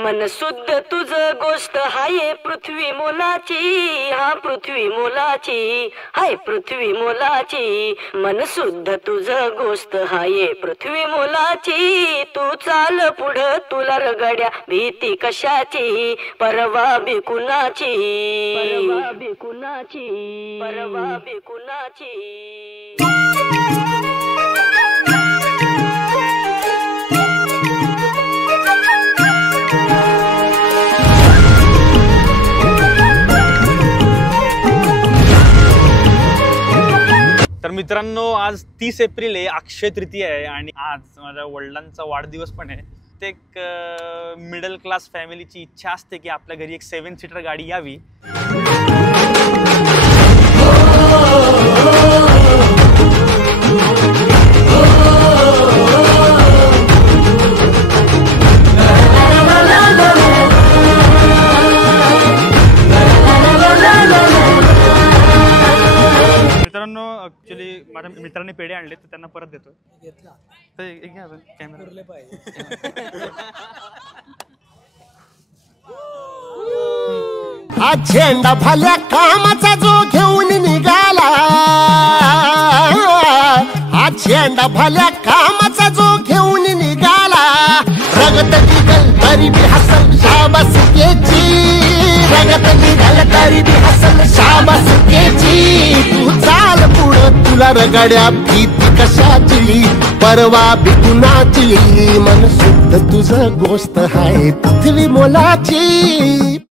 मन शुद्ध तुझ गोष्ट हाय पृथ्वी मोलाची, हा पृथ्वी मोलाची, हाय पृथ्वी मोलाची. मन शुद्ध तुझ गोष्ट हाय पृथ्वी मोलाची. तू चाल पुढं तुला रगड्या भीती कशाची, परवा बिकुनाची, परवा बिकुनाची, परवा बिकुनाची. तर मित्रांनो, आज 30 एप्रिल आहे, अक्षय तृतीया आहे आणि आज माझ्या वडिलांचा वाढदिवस पण आहे. ते एक मिडल क्लास फॅमिलीची इच्छा असते की आपल्या घरी एक 7 सीटर गाडी यावी. मित्रांनो, ऍक्च्युली माझ्या मित्रांनी पेढे आणले तर त्यांना परत देतो. हा झेंडा भल्या कामाचा जो घेऊन निघाला, हा झेंडा भल्या कामाचा जो घेऊन निघाला. रगत निघल तरी बी हसल शाबासकीची, रगत निघल तरी बी हसल शाबासकीची. तू चाल पुढं तुला रगड्या भीती कशाची, परवा बिकुनाची. मन शुद्ध तुझ गोष्ट हाय पृथ्वी मोलाची.